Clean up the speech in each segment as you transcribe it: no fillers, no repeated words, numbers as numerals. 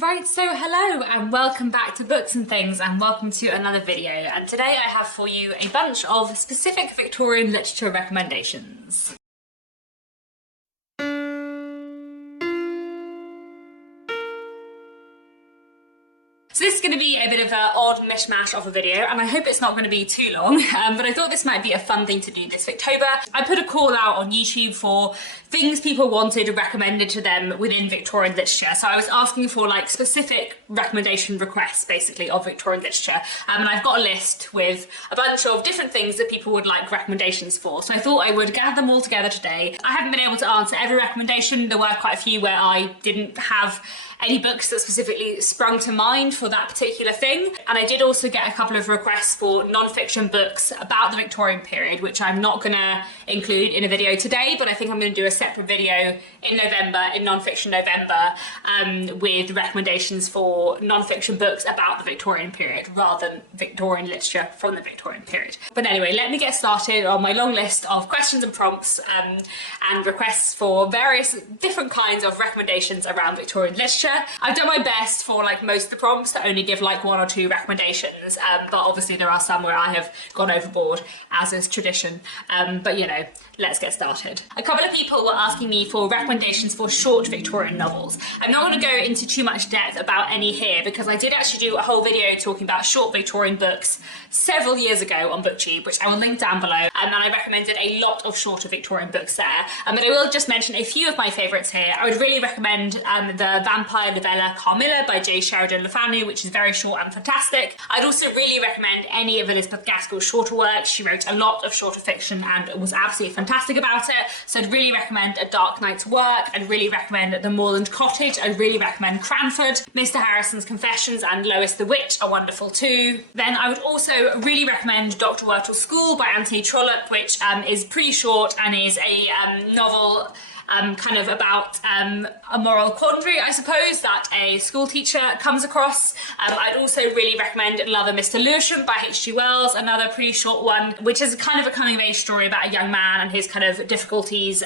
Right, so hello and welcome back to Books and Things and welcome to another video, and today I have for you a bunch of specific Victorian literature recommendations. So this is going to be a bit of an odd mishmash of a video, and I hope it's not going to be too long, but I thought this might be a fun thing to do this Victober. I put a call out on YouTube for things people wanted recommended to them within Victorian literature. So I was asking for like specific recommendation requests basically of Victorian literature, and I've got a list with a bunch of different things that people would like recommendations for. So I thought I would gather them all together today. I haven't been able to answer every recommendation. There were quite a few where I didn't have any books that specifically sprung to mind for that particular thing. And I did also get a couple of requests for non-fiction books about the Victorian period, which I'm not gonna include in a video today, but I think I'm gonna do a separate video in November, in non-fiction November, with recommendations for non-fiction books about the Victorian period rather than Victorian literature from the Victorian period. But anyway, let me get started on my long list of questions and prompts and requests for various different kinds of recommendations around Victorian literature. I've done my best for like most of the prompts to only give like one or two recommendations, but obviously there are some where I have gone overboard, as is tradition. But you know, let's get started. A couple of people were asking me for recommendations for short Victorian novels. I'm not going to go into too much depth about any here because I did actually do a whole video talking about short Victorian books several years ago on BookTube, which I will link down below, and I recommended a lot of shorter Victorian books there. But I will just mention a few of my favourites here. I would really recommend the Vampire novella Carmilla by J. Sheridan Le Fanu, which is very short and fantastic. I'd also really recommend any of Elizabeth Gaskell's shorter works. She wrote a lot of shorter fiction and was absolutely fantastic about it. So I'd really recommend A Dark Knight's Work. I'd really recommend The Moorland Cottage. I'd really recommend Cranford. Mr. Harrison's Confessions and Lois the Witch are wonderful too. Then I would also really recommend Dr. Wurtle's School by Anthony Trollope, which is pretty short and is a novel kind of about a moral quandary, I suppose, that a school teacher comes across. I'd also really recommend Love and Mr. Lewisham by H.G. Wells, another pretty short one, which is kind of a coming-of-age story about a young man and his kind of difficulties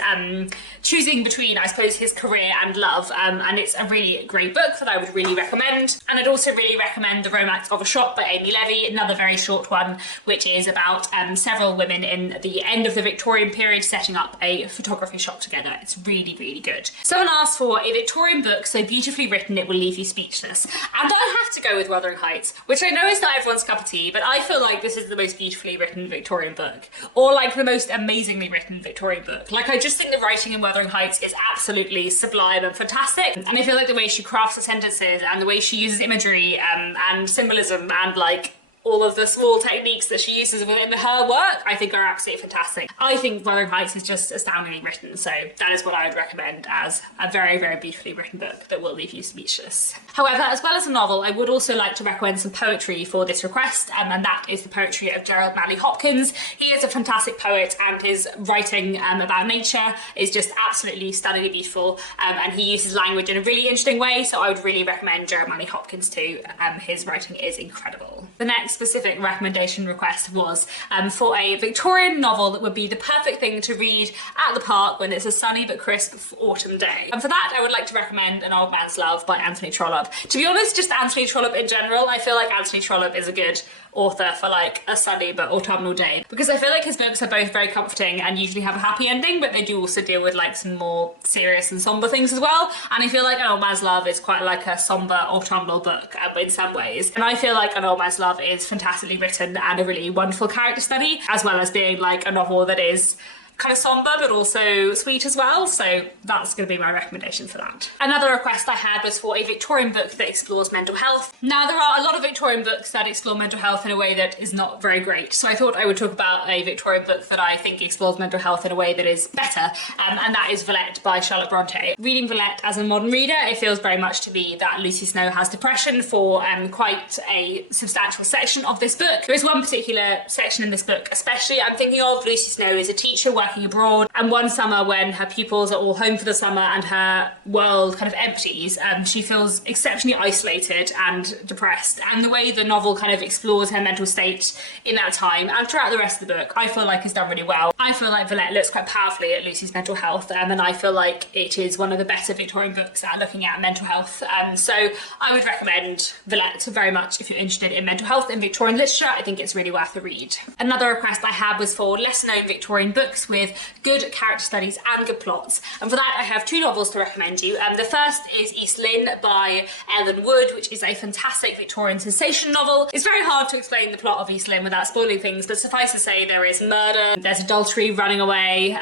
choosing between, I suppose, his career and love, and it's a really great book that I would really recommend. And I'd also really recommend The Romance of a Shop by Amy Levy, another very short one, which is about several women in the end of the Victorian period setting up a photography shop together. It's really, really good. Someone asked for a Victorian book so beautifully written it will leave you speechless, and I have to go with Wuthering Heights, which I know is not everyone's cup of tea, but I feel like this is the most beautifully written Victorian book, or like the most amazingly written Victorian book. Like, I just think the writing in Wuthering Heights is absolutely sublime and fantastic, and I feel like the way she crafts the sentences and the way she uses imagery and symbolism and like all of the small techniques that she uses within her work, I think are absolutely fantastic. I think Wuthering Heights is just astoundingly written, so that is what I would recommend as a very, very beautifully written book that will leave you speechless. However, as well as a novel, I would also like to recommend some poetry for this request, and that is the poetry of Gerald Hopkins. He is a fantastic poet, and his writing about nature is just absolutely stunningly beautiful, and he uses language in a really interesting way, so I would really recommend Gerald Hopkins too. His writing is incredible. The next specific recommendation request was for a Victorian novel that would be the perfect thing to read at the park when it's a sunny but crisp autumn day. And for that, I would like to recommend An Old Man's Love by Anthony Trollope. To be honest, just Anthony Trollope in general, I feel like Anthony Trollope is a good author for like a sunny but autumnal day, because I feel like his books are both very comforting and usually have a happy ending, but they do also deal with like some more serious and somber things as well. And I feel like An Old Man's Love is quite like a somber autumnal book in some ways, and I feel like An Old Man's Love is fantastically written and a really wonderful character study, as well as being like a novel that is kind of somber but also sweet as well, so that's going to be my recommendation for that. Another request I had was for a Victorian book that explores mental health. Now, there are a lot of Victorian books that explore mental health in a way that is not very great, so I thought I would talk about a Victorian book that I think explores mental health in a way that is better, and that is Valect by Charlotte Bronte. Reading Valect as a modern reader, it feels very much to me that Lucy Snowe has depression for quite a substantial section of this book. There is one particular section in this book especially I'm thinking of. Lucy Snowe is a teacher working working abroad, and one summer when her pupils are all home for the summer and her world kind of empties, she feels exceptionally isolated and depressed. And the way the novel kind of explores her mental state in that time and throughout the rest of the book, I feel like is done really well. I feel like Valect looks quite powerfully at Lucy's mental health, and I feel like it is one of the better Victorian books at looking at mental health. So I would recommend Valect very much if you're interested in mental health in Victorian literature. I think it's really worth a read. Another request I had was for lesser known Victorian books with good character studies and good plots, and for that I have two novels to recommend you. The first is East Lynne by Ellen Wood, which is a fantastic Victorian sensation novel. It's very hard to explain the plot of East Lynne without spoiling things, but suffice to say there is murder, there's adultery, running away,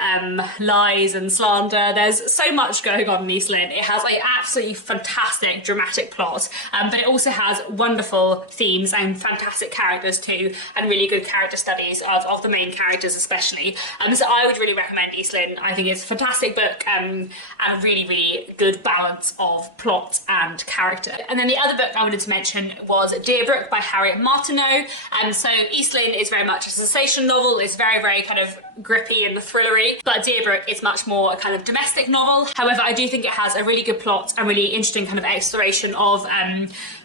lies and slander. There's so much going on in East Lynne. It has an absolutely fantastic dramatic plot, but it also has wonderful themes and fantastic characters too, and really good character studies of the main characters especially. So I would really recommend East Lynne. I think it's a fantastic book and a really, really good balance of plot and character. And then the other book I wanted to mention was Dear Brooke by Harriet Martino. So East Lynne is very much a sensation novel. It's very, very kind of grippy and thrillery, but Dear Brooke is much more a kind of domestic novel. However, I do think it has a really good plot and really interesting kind of exploration of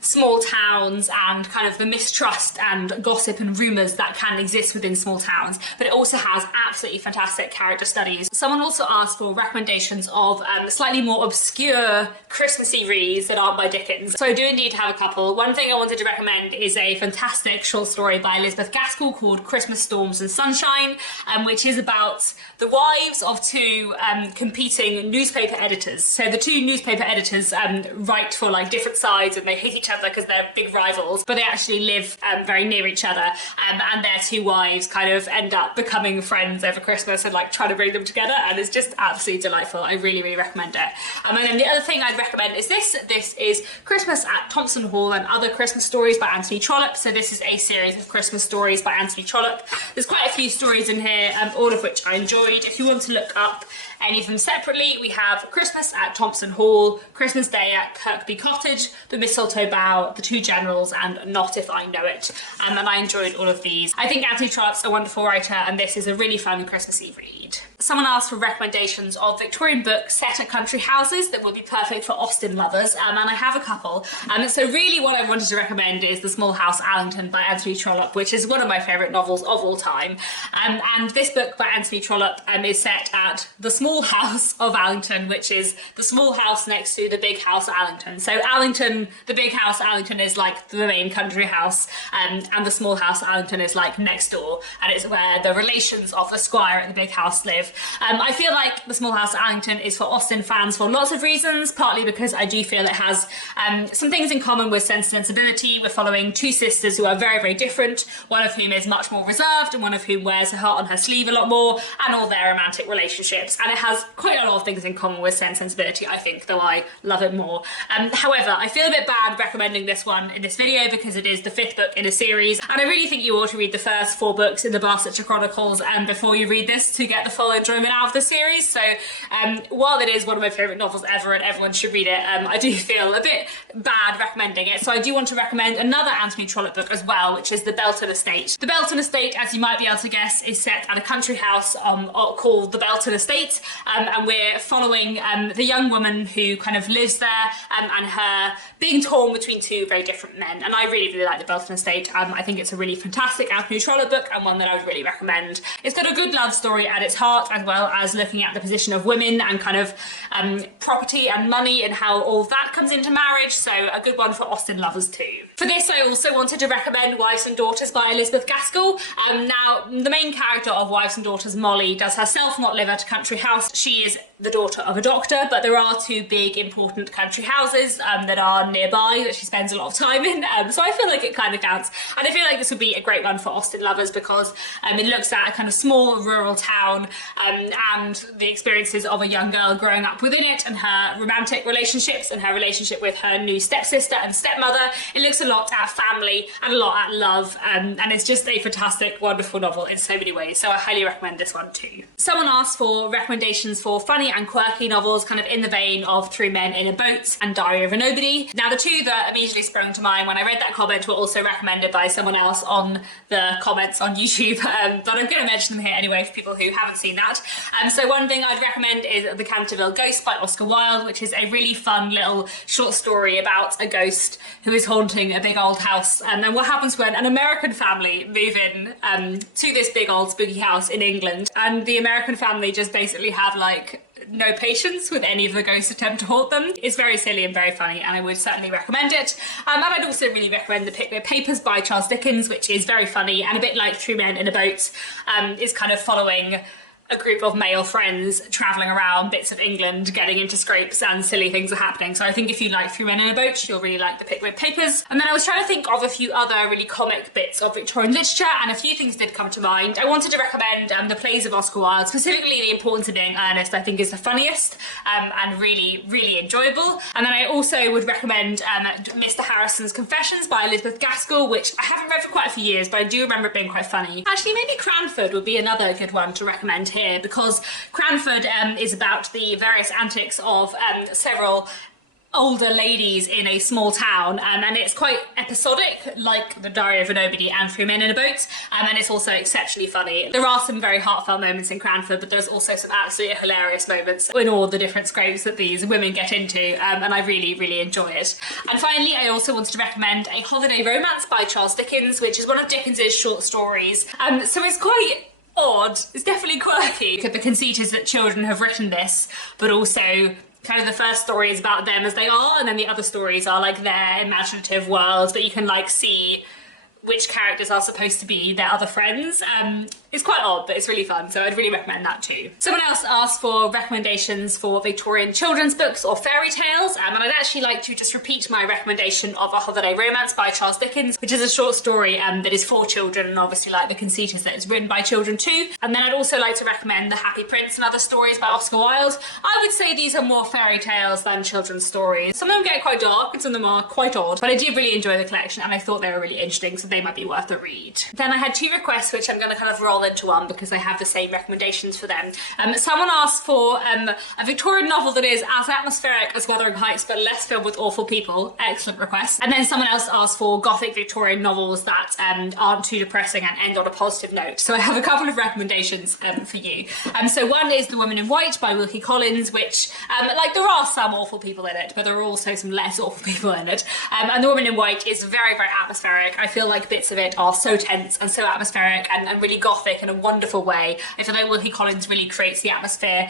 small towns and kind of the mistrust and gossip and rumours that can exist within small towns, but it also has absolutely fantastic character studies. Someone also asked for recommendations of slightly more obscure Christmassy reads that aren't by Dickens. So I do indeed have a couple. One thing I wanted to recommend is a fantastic short story by Elizabeth Gaskell called Christmas Storms and Sunshine, which is about the wives of two competing newspaper editors. So the two newspaper editors write for like different sides, and they hate each other because they're big rivals, but they actually live very near each other, and their two wives kind of end up becoming friends over Christmas and like trying to bring them together, and it's just absolutely delightful. I really, really recommend it. And then the other thing I'd recommend is this. This is Christmas at Thompson Hall and Other Christmas Stories by Anthony Trollope. So this is a series of Christmas stories by Anthony Trollope. There's quite a few stories in here, all of which I enjoyed. If you want to look up any of them separately, we have Christmas at Thompson Hall, Christmas Day at Kirkby Cottage, The Mistletoe Bough, The Two Generals, and Not If I Know It. And I enjoyed all of these. I think Anthony Trollope's a wonderful writer, and this is a really fun Christmassy read. Someone asked for recommendations of Victorian books set at country houses that would be perfect for Austen lovers, and I have a couple. So really what I wanted to recommend is The Small House, Allington by Anthony Trollope, which is one of my favourite novels of all time. And this book by Anthony Trollope is set at the small house of Allington, which is the small house next to the big house Allington. So Allington, the big house Allington is like the main country house, and the small house Allington is like next door, and it's where the relations of the squire at the big house live. I feel like The Small House at Allington is for Austen fans for lots of reasons, partly because I do feel it has some things in common with Sense and Sensibility. We're following two sisters who are very, very different, one of whom is much more reserved and one of whom wears her heart on her sleeve a lot more, and all their romantic relationships. And it has quite a lot of things in common with Sense and Sensibility, I think, though I love it more. However, I feel a bit bad recommending this one in this video because it is the 5th book in a series, and I really think you ought to read the first 4 books in the Barsetshire Chronicles before you read this to get the full enjoyment out of the series. So while it is one of my favourite novels ever and everyone should read it, I do feel a bit bad recommending it. So I do want to recommend another Anthony Trollope book as well, which is The Belton Estate. The Belton Estate, as you might be able to guess, is set at a country house called the Belton Estate, and we're following the young woman who kind of lives there and her being torn between two very different men. And I really, really like The Belton Estate. I think it's a really fantastic Anthony Trollope book and one that I would really recommend. It's got a good love story at its heart, as well as looking at the position of women and kind of property and money and how all that comes into marriage, so a good one for Austen lovers too. For this I also wanted to recommend Wives and Daughters by Elizabeth Gaskell. Now the main character of Wives and Daughters, Molly, does herself not live at a country house. She is the daughter of a doctor, but there are 2 big important country houses that are nearby that she spends a lot of time in, so I feel like it kind of counts, and I feel like this would be a great one for Austen lovers because it looks at a kind of small rural town and the experiences of a young girl growing up within it and her romantic relationships and her relationship with her new stepsister and stepmother. It looks a lot at family and a lot at love, and it's just a fantastic, wonderful wonderful novel in so many ways, so I highly recommend this one too. Someone asked for recommendations for funny and quirky novels, kind of in the vein of Three Men in a Boat and Diary of a Nobody. Now, the two that immediately sprung to mind when I read that comment were also recommended by someone else on the comments on YouTube, but I'm going to mention them here anyway for people who haven't seen that. So one thing I'd recommend is The Canterville Ghost by Oscar Wilde, which is a really fun little short story about a ghost who is haunting a big old house, and then what happens when an American family move in to this big old spooky house in England, and the American family just basically have like no patience with any of the ghosts attempt to haunt them. It's very silly and very funny, and I would certainly recommend it. And I'd also really recommend The Pickwick Papers by Charles Dickens, which is very funny and a bit like Three Men in a Boat, is kind of following a group of male friends travelling around bits of England, getting into scrapes, and silly things are happening. So I think if you like Three Men in a Boat, you'll really like The Pickwick Papers. And then I was trying to think of a few other really comic bits of Victorian literature, and a few things did come to mind. I wanted to recommend the plays of Oscar Wilde, specifically The Importance of Being Earnest. I think is the funniest and really, really enjoyable. And then I also would recommend Mr. Harrison's Confessions by Elizabeth Gaskell, which I haven't read for quite a few years, but I do remember it being quite funny. Actually, maybe Cranford would be another good one to recommend here, because Cranford is about the various antics of several older ladies in a small town, and it's quite episodic, like The Diary of a Nobody and Three Men in a Boat, and it's also exceptionally funny. There are some very heartfelt moments in Cranford, but there's also some absolutely hilarious moments in all the different scrapes that these women get into, and I really, really enjoy it. And finally, I also wanted to recommend A Holiday Romance by Charles Dickens, which is one of Dickens's short stories. So it's quite odd, it's definitely quirky. The conceit is that children have written this, but also kind of the first story is about them as they are, and then the other stories are like their imaginative worlds, but you can like see which characters are supposed to be their other friends. It's quite odd, but it's really fun, so I'd really recommend that too. Someone else asked for recommendations for Victorian children's books or fairy tales, and I'd actually like to just repeat my recommendation of A Holiday Romance by Charles Dickens, which is a short story that is for children, and obviously like the conceit is that it's written by children too. And then I'd also like to recommend The Happy Prince and Other Stories by Oscar Wilde. I would say these are more fairy tales than children's stories. Some of them get quite dark and some of them are quite odd, but I did really enjoy the collection and I thought they were really interesting, so they might be worth a read. Then I had two requests which I'm going to kind of roll into one because I have the same recommendations for them. Someone asked for a Victorian novel that is as atmospheric as Wuthering Heights but less filled with awful people. Excellent request. And then someone else asked for Gothic Victorian novels that aren't too depressing and end on a positive note. So I have a couple of recommendations for you. So one is The Woman in White by Wilkie Collins, which like there are some awful people in it, but there are also some less awful people in it. And The Woman in White is very, very atmospheric. I feel like bits of it are so tense and so atmospheric and really gothic in a wonderful way. I feel like Wilkie Collins really creates the atmosphere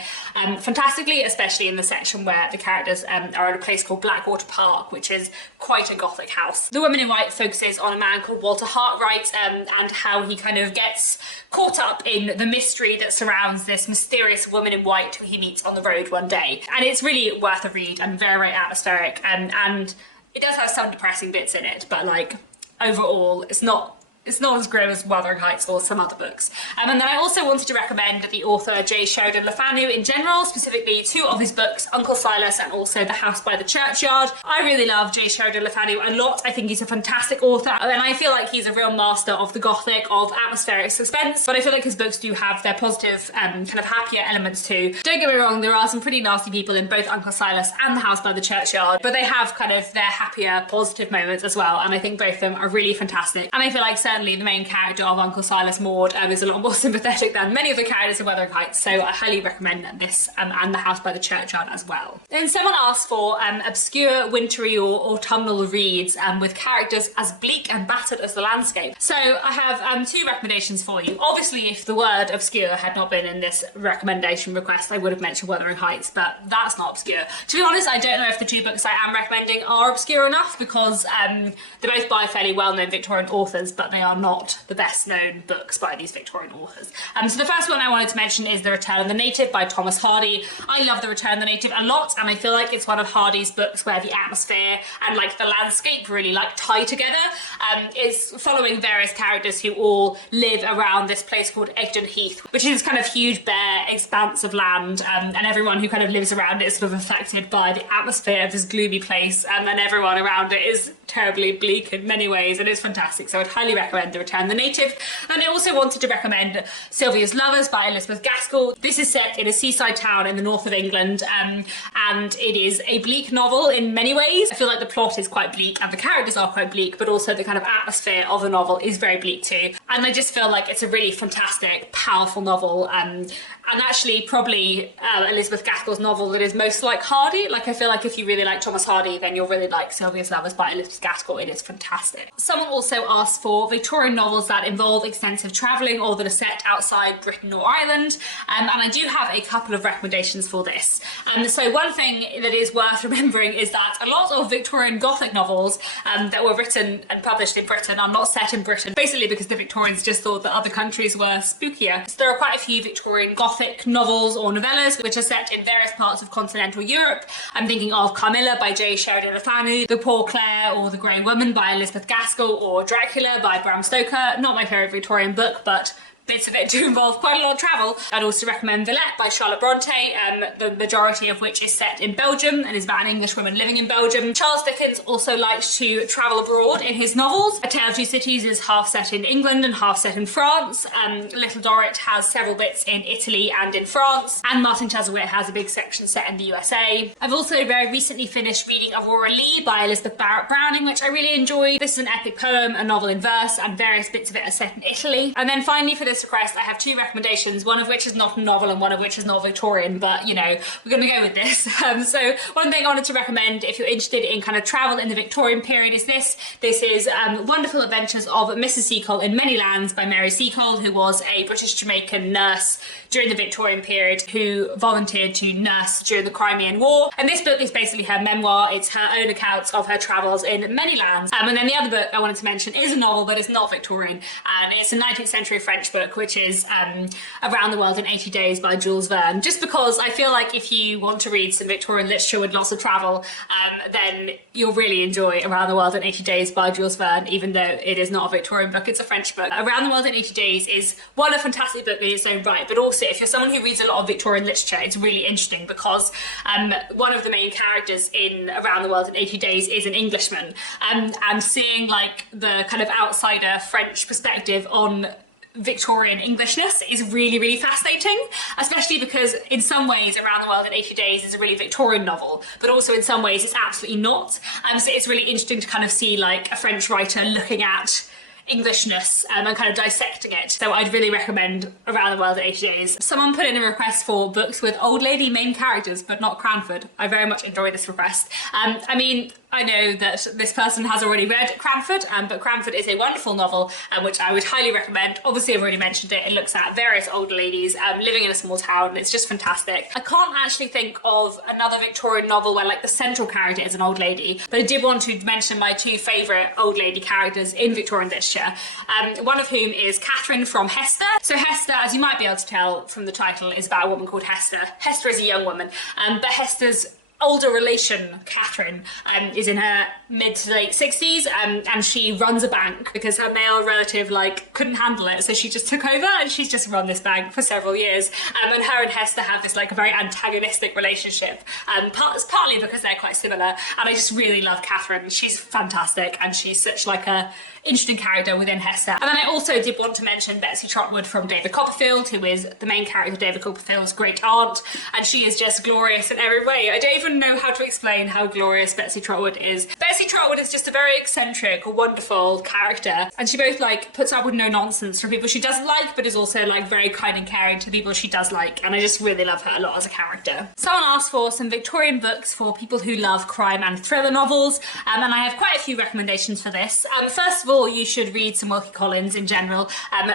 fantastically, especially in the section where the characters are at a place called Blackwater Park, which is quite a gothic house. The Woman in White focuses on a man called Walter Hartwright and how he kind of gets caught up in the mystery that surrounds this mysterious woman in white who he meets on the road one day. And it's really worth a read and very, very atmospheric, and it does have some depressing bits in it, but like overall it's not as grim as Wuthering Heights or some other books. And then I also wanted to recommend the author J. Sheridan Le Fanu in general, specifically two of his books, Uncle Silas and also The House by the Churchyard. I really love J. Sheridan Le Fanu a lot. I think he's a fantastic author, and I feel like he's a real master of the gothic, of atmospheric suspense, but I feel like his books do have their positive kind of happier elements too. Don't get me wrong, there are some pretty nasty people in both Uncle Silas and The House by the Churchyard, but they have kind of their happier, positive moments as well, and I think both of them are really fantastic. And I feel like certainly the main character of Uncle Silas, Maud, is a lot more sympathetic than many of the characters in Wuthering Heights, so I highly recommend this and The House by the Churchyard as well. Then someone asked for obscure, wintry or autumnal reads with characters as bleak and battered as the landscape. So I have two recommendations for you. Obviously, if the word obscure had not been in this recommendation request, I would have mentioned Wuthering Heights, but that's not obscure. To be honest, I don't know if the two books I am recommending are obscure enough, because they're both by fairly well-known Victorian authors, but they are not the best known books by these Victorian authors. So the first one I wanted to mention is The Return of the Native by Thomas Hardy. I love The Return of the Native a lot, and I feel like it's one of Hardy's books where the atmosphere and like the landscape really like tie together. It's following various characters who all live around this place called Egdon Heath, which is this kind of huge bare expanse of land, and everyone who kind of lives around it is sort of affected by the atmosphere of this gloomy place, and everyone around it is terribly bleak in many ways, and it's fantastic, so I'd highly recommend recommend The Return of the Native. And I also wanted to recommend Sylvia's Lovers by Elizabeth Gaskell. This is set in a seaside town in the north of England, and it is a bleak novel in many ways. I feel like the plot is quite bleak and the characters are quite bleak, but also the kind of atmosphere of the novel is very bleak too. And I just feel like it's a really fantastic, powerful novel, and actually probably Elizabeth Gaskell's novel that is most like Hardy. Like, I feel like if you really like Thomas Hardy, then you'll really like Sylvia's Lovers by Elizabeth Gaskell. It is fantastic. Someone also asked for Victorian novels that involve extensive travelling or that are set outside Britain or Ireland, and I do have a couple of recommendations for this. So one thing that is worth remembering is that a lot of Victorian Gothic novels that were written and published in Britain are not set in Britain, basically because the Victorians just thought that other countries were spookier. So there are quite a few Victorian Gothic novels or novellas which are set in various parts of continental Europe. I'm thinking of Carmilla by J. Sheridan Le Fanu, The Poor Clare or The Grey Woman by Elizabeth Gaskell, or Dracula by Bram Stoker. Not my favourite Victorian book, but bits of it do involve quite a lot of travel. I'd also recommend Valect by Charlotte Bronte, the majority of which is set in Belgium and is about an English woman living in Belgium. Charles Dickens also likes to travel abroad in his novels. A Tale of Two Cities is half set in England and half set in France. Little Dorrit has several bits in Italy and in France, and Martin Chuzzlewit has a big section set in the USA. I've also very recently finished reading Aurora Leigh by Elizabeth Barrett Browning, which I really enjoyed. This is an epic poem, a novel in verse, and various bits of it are set in Italy. And then finally, for this request, I have two recommendations, one of which is not a novel and one of which is not Victorian, but you know, we're going to go with this. So one thing I wanted to recommend if you're interested in kind of travel in the Victorian period is this. This is Wonderful Adventures of Mrs. Seacole in Many Lands by Mary Seacole, who was a British Jamaican nurse during the Victorian period who volunteered to nurse during the Crimean War. And this book is basically her memoir. It's her own accounts of her travels in many lands. And then the other book I wanted to mention is a novel, but it's not Victorian. And it's a 19th century French book, which is Around the World in 80 Days by Jules Verne. Just because I feel like if you want to read some Victorian literature with lots of travel, then you'll really enjoy Around the World in 80 Days by Jules Verne, even though it is not a Victorian book, it's a French book. Around the World in 80 Days is one, a fantastic book in its own right, but also if you're someone who reads a lot of Victorian literature, it's really interesting because one of the main characters in Around the World in 80 Days is an Englishman, and seeing like the kind of outsider French perspective on Victorian Englishness is really, really fascinating, especially because in some ways Around the World in 80 Days is a really Victorian novel, but also in some ways it's absolutely not. So it's really interesting to kind of see like a French writer looking at Englishness and kind of dissecting it. So I'd really recommend Around the World in 80 Days. Someone put in a request for books with old lady main characters, but not Cranford. I very much enjoy this request. I mean, I know that this person has already read Cranford, but Cranford is a wonderful novel, which I would highly recommend. Obviously, I've already mentioned it. It looks at various older ladies living in a small town, and it's just fantastic. I can't actually think of another Victorian novel where like the central character is an old lady, but I did want to mention my two favourite old lady characters in Victorian literature, one of whom is Catherine from Hester. So Hester, as you might be able to tell from the title, is about a woman called Hester. Hester is a young woman, but Hester's older relation, Catherine, is in her mid to late 60s, and she runs a bank because her male relative like couldn't handle it, so she just took over and she's just run this bank for several years. And her and Hester have this like a very antagonistic relationship, partly because they're quite similar, and I just really love Catherine. She's fantastic and she's such like a interesting character within Hester. And then I also did want to mention Betsy Trotwood from David Copperfield, who is the main character of David Copperfield's great aunt, and she is just glorious in every way. I don't even know how to explain how glorious Betsy Trotwood is. Betsy Trotwood is just a very eccentric, wonderful character, and she both like puts up with no nonsense for people she doesn't like, but is also like very kind and caring to people she does like, and I just really love her a lot as a character. Someone asked for some Victorian books for people who love crime and thriller novels, and I have quite a few recommendations for this. First of all, you should read some Wilkie Collins in general,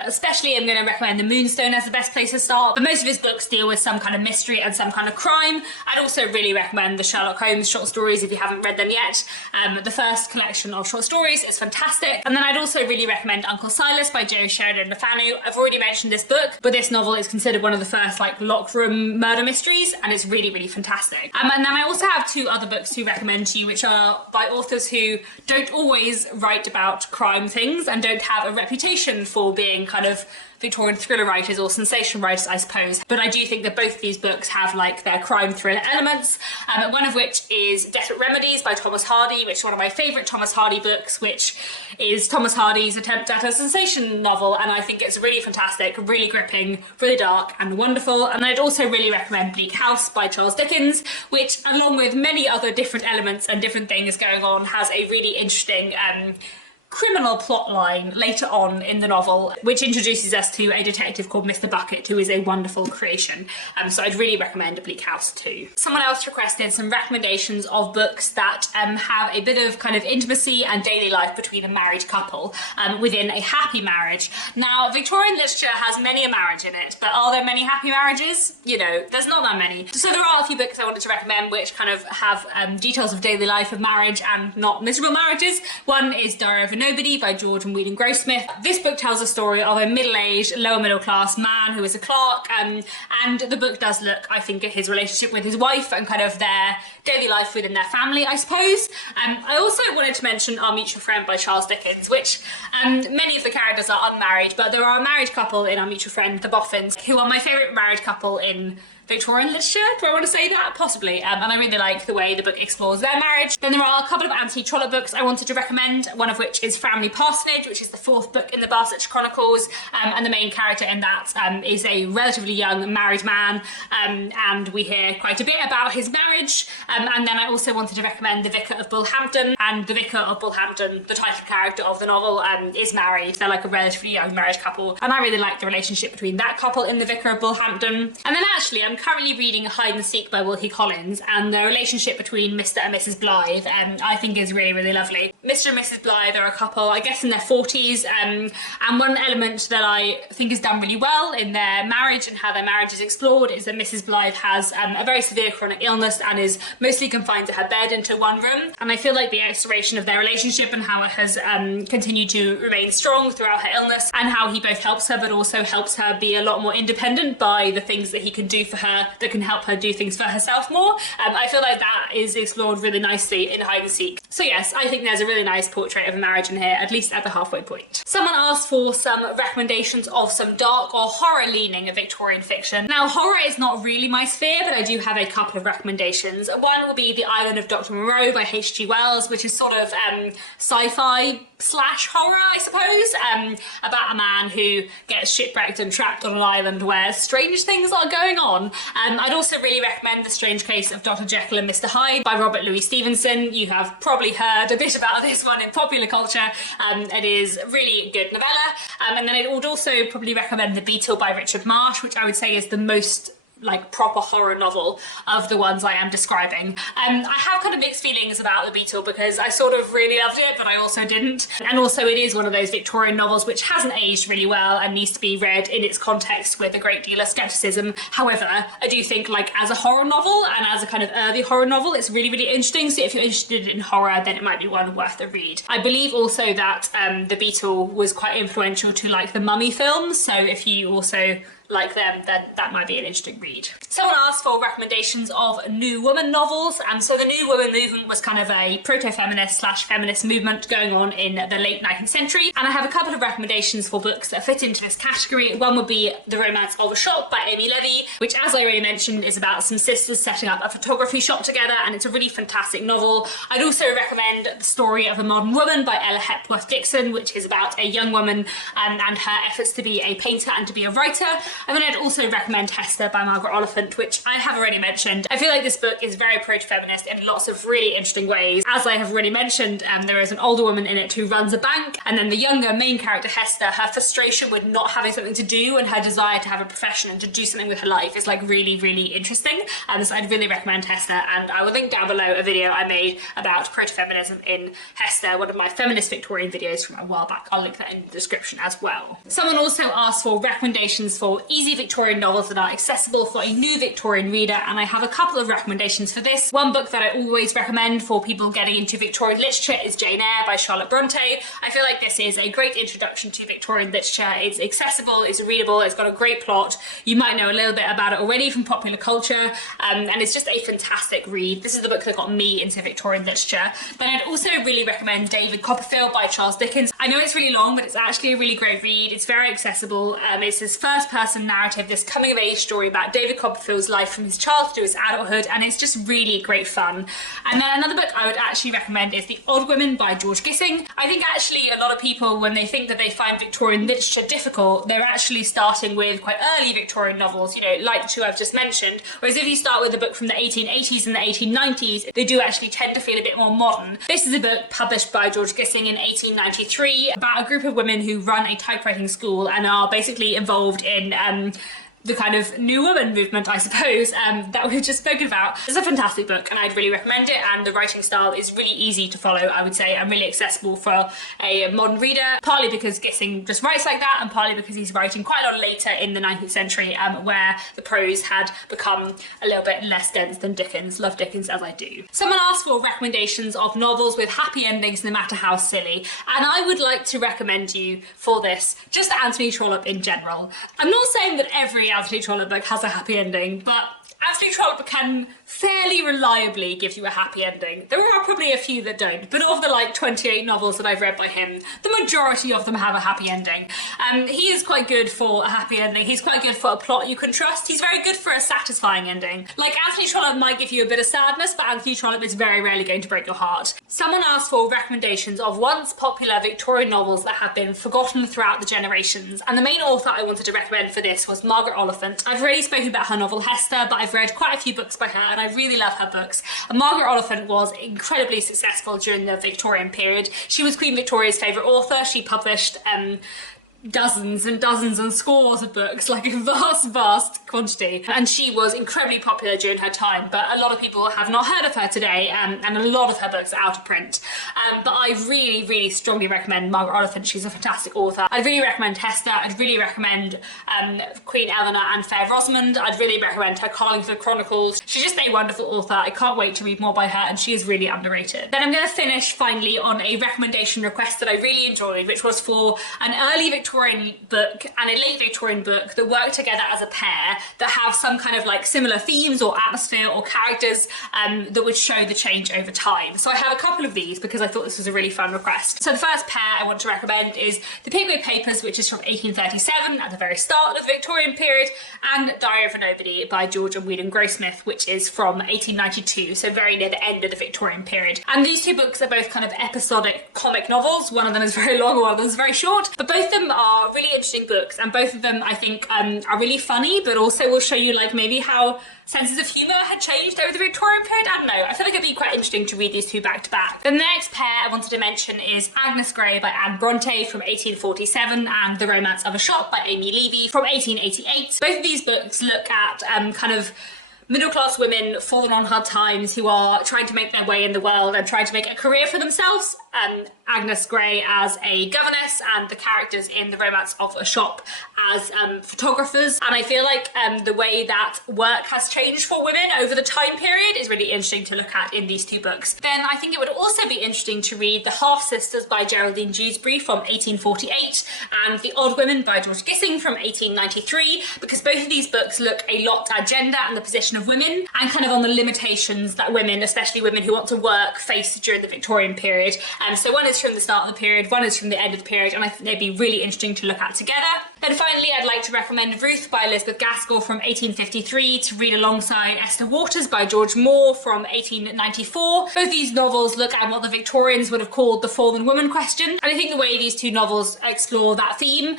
especially I'm going to recommend The Moonstone as the best place to start, but most of his books deal with some kind of mystery and some kind of crime. I'd also really recommend the Sherlock Holmes short stories if you haven't read them yet. The first collection of short stories is fantastic. And then I'd also really recommend Uncle Silas by J. Sheridan Le Fanu. I've already mentioned this book, but this novel is considered one of the first like locked room murder mysteries, and it's really, really fantastic. And then I also have two other books to recommend to you, which are by authors who don't always write about crime things and don't have a reputation for being kind of Victorian thriller writers or sensation writers, I suppose. But I do think that both of these books have like their crime thriller elements, one of which is Desperate Remedies by Thomas Hardy, which is one of my favourite Thomas Hardy books, which is Thomas Hardy's attempt at a sensation novel, and I think it's really fantastic, really gripping, really dark and wonderful. And I'd also really recommend Bleak House by Charles Dickens, which, along with many other different elements and different things going on, has a really interesting criminal plot line later on in the novel, which introduces us to a detective called Mr. Bucket, who is a wonderful creation. So I'd really recommend Bleak House too. Someone else requested some recommendations of books that have a bit of kind of intimacy and daily life between a married couple within a happy marriage. Now, Victorian literature has many a marriage in it, but are there many happy marriages? You know, there's not that many. So there are a few books I wanted to recommend which kind of have details of daily life of marriage and not miserable marriages. One is Diary of a Nobody by George and Wheeling Grossmith. This book tells a story of a middle-aged, lower middle-class man who is a clerk, and the book does look, I think, at his relationship with his wife and kind of their daily life within their family, I suppose. I also wanted to mention Our Mutual Friend by Charles Dickens, which many of the characters are unmarried, but there are a married couple in Our Mutual Friend, the Boffins, who are my favourite married couple in Victorian literature. Do I want to say that? Possibly. And I really like the way the book explores their marriage. Then there are a couple of anti-Trollope books I wanted to recommend, one of which is Family Parsonage, which is the fourth book in the Parsonage Chronicles, and the main character in that is a relatively young married man, and we hear quite a bit about his marriage. And then I also wanted to recommend The Vicar of Bullhampton, and The Vicar of Bullhampton, the title character of the novel, is married. They're like a relatively young married couple, and I really like the relationship between that couple in The Vicar of Bullhampton. And then actually I'm currently reading Hide and Seek by Wilkie Collins, and the relationship between Mr. and Mrs. Blythe I think is really, really lovely. Mr. and Mrs. Blythe are a couple, I guess, in their 40s, and one element that I think is done really well in their marriage and how their marriage is explored is that Mrs. Blythe has a very severe chronic illness and is mostly confined to her bed into one room, and I feel like the exploration of their relationship and how it has continued to remain strong throughout her illness, and how he both helps her but also helps her be a lot more independent by the things that he can do for her that can help her do things for herself more. I feel like that is explored really nicely in Hide and Seek. So yes, I think there's a really nice portrait of a marriage in here, at least at the halfway point. Someone asked for some recommendations of some dark or horror leaning Victorian fiction. Now, horror is not really my sphere, but I do have a couple of recommendations. One will be The Island of Dr Monroe by H.G. Wells, which is sort of sci-fi slash horror, I suppose, about a man who gets shipwrecked and trapped on an island where strange things are going on. I'd also really recommend The Strange Case of Dr. Jekyll and Mr. Hyde by Robert Louis Stevenson. You have probably heard a bit about this one in popular culture. It is a really good novella. And then I would also probably recommend The Beetle by Richard Marsh, which I would say is the most like proper horror novel of the ones I am describing. I have kind of mixed feelings about The Beetle because I sort of really loved it, but I also didn't. And also it is one of those Victorian novels which hasn't aged really well and needs to be read in its context with a great deal of skepticism. However, I do think like as a horror novel and as a kind of early horror novel, it's really, really interesting. So if you're interested in horror, then it might be one worth a read. I believe also that The Beetle was quite influential to like the Mummy films. So if you also like them, then that might be an interesting read. Someone asked for recommendations of New Woman novels, and so the New Woman movement was kind of a proto-feminist slash feminist movement going on in the late 19th century, and I have a couple of recommendations for books that fit into this category. One would be The Romance of a Shop by Amy Levy, which, as I already mentioned, is about some sisters setting up a photography shop together, and it's a really fantastic novel. I'd also recommend The Story of a Modern Woman by Ella Hepworth Dixon, which is about a young woman and her efforts to be a painter and to be a writer. And then I'd also recommend Hester by Margaret Oliphant, which I have already mentioned. I feel like this book is very proto-feminist in lots of really interesting ways. As I have already mentioned, there is an older woman in it who runs a bank, and then the younger main character, Hester, her frustration with not having something to do and her desire to have a profession and to do something with her life is like really, really interesting. So I'd really recommend Hester, and I will link down below a video I made about proto-feminism in Hester, one of my feminist Victorian videos from a while back. I'll link that in the description as well. Someone also asked for recommendations for easy Victorian novels that are accessible for a new Victorian reader, and I have a couple of recommendations for this. One book that I always recommend for people getting into Victorian literature is Jane Eyre by Charlotte Bronte. I feel like this is a great introduction to Victorian literature. It's accessible, it's readable, it's got a great plot. You might know a little bit about it already from popular culture, and it's just a fantastic read. This is the book that got me into Victorian literature. Then I'd also really recommend David Copperfield by Charles Dickens. I I know it's really long, but it's actually a really great read. It's very accessible. It's this first-person narrative, this coming-of-age story about David Copperfield's life from his childhood to his adulthood, and it's just really great fun. And then another book I would actually recommend is The Odd Women by George Gissing. I think actually a lot of people, when they think that they find Victorian literature difficult, they're actually starting with quite early Victorian novels, you know, like the two I've just mentioned. Whereas if you start with a book from the 1880s and the 1890s, they do actually tend to feel a bit more modern. This is a book published by George Gissing in 1893 about a group of women who run a typewriting school and are basically involved in the kind of New Woman movement, I suppose, that we've just spoken about. It's a fantastic book and I'd really recommend it, and the writing style is really easy to follow, I would say, and really accessible for a modern reader, partly because Gissing just writes like that and partly because he's writing quite a lot later in the 19th century where the prose had become a little bit less dense than Dickens. Love Dickens as I do. Someone asked for recommendations of novels with happy endings no matter how silly, and I would like to recommend you for this just Anthony Trollope in general. I'm not saying that every Anthony Trollope book has a happy ending, but Anthony Trollope can fairly reliably give you a happy ending. There are probably a few that don't, but of the like 28 novels that I've read by him, the majority of them have a happy ending. He is quite good for a happy ending. He's quite good for a plot you can trust. He's very good for a satisfying ending. Like Anthony Trollope might give you a bit of sadness, but Anthony Trollope is very rarely going to break your heart. Someone asked for recommendations of once popular Victorian novels that have been forgotten throughout the generations, and the main author I wanted to recommend for this was Margaret Oliphant. I've already spoken about her novel Hester, but I've read quite a few books by her and I really love her books. And Margaret Oliphant was incredibly successful during the Victorian period. She was Queen Victoria's favourite author. She published dozens and dozens and scores of books, like a vast quantity, and she was incredibly popular during her time, but a lot of people have not heard of her today, and a lot of her books are out of print, but I really strongly recommend Margaret Oliphant. She's a fantastic author. I'd really recommend Hester. I'd really recommend Queen Eleanor and Fair Rosamond. I'd really recommend her Carlingford Chronicles. She's just a wonderful author. I can't wait to read more by her, and she is really underrated. Then I'm going to finish finally on a recommendation request that I really enjoyed, which was for an early Victorian book and a late Victorian book that work together as a pair, that have some kind of like similar themes or atmosphere or characters that would show the change over time. So I have a couple of these because I thought this was a really fun request. So the first pair I want to recommend is The Pickwick Papers, which is from 1837 at the very start of the Victorian period, and Diary of a Nobody by George and Weedon Grossmith, which is from 1892, so very near the end of the Victorian period. And these two books are both kind of episodic comic novels. One of them is very long, one of them is very short, but both of them are really interesting books, and both of them I think are really funny, but also will show you like maybe how senses of humour had changed over the Victorian period. I don't know, I feel like it'd be quite interesting to read these two back to back. The next pair I wanted to mention is Agnes Grey by Anne Bronte from 1847 and The Romance of a Shop by Amy Levy from 1888. Both of these books look at kind of middle-class women fallen on hard times who are trying to make their way in the world and trying to make a career for themselves. Agnes Grey as a governess and the characters in The Romance of a Shop as photographers. And I feel like the way that work has changed for women over the time period is really interesting to look at in these two books. Then I think it would also be interesting to read The Half-Sisters by Geraldine Dewsbury from 1848 and The Odd Women by George Gissing from 1893, because both of these books look a lot at gender and the position of women and kind of on the limitations that women, especially women who want to work, face during the Victorian period. So one is from the start of the period, one is from the end of the period, and I think they'd be really interesting to look at together. Then finally, I'd like to recommend Ruth by Elizabeth Gaskell from 1853 to read alongside Esther Waters by George Moore from 1894. Both these novels look at what the Victorians would have called the fallen woman question, and I think the way these two novels explore that theme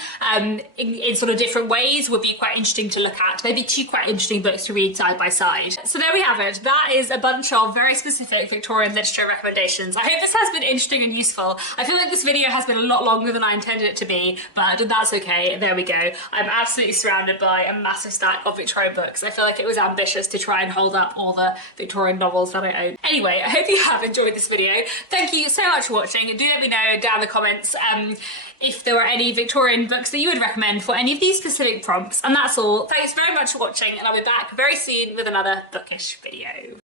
in sort of different ways would be quite interesting to look at. They'd be two quite interesting books to read side by side. So there we have it. That is a bunch of very specific Victorian literature recommendations. I hope this has been interesting and useful. I feel like this video has been a lot longer than I intended it to be, but that's okay. There we go. I'm absolutely surrounded by a massive stack of Victorian books. I feel like it was ambitious to try and hold up all the Victorian novels that I own. Anyway, I hope you have enjoyed this video. Thank you so much for watching, and do let me know down in the comments if there were any Victorian books that you would recommend for any of these specific prompts. And that's all. Thanks very much for watching, and I'll be back very soon with another bookish video.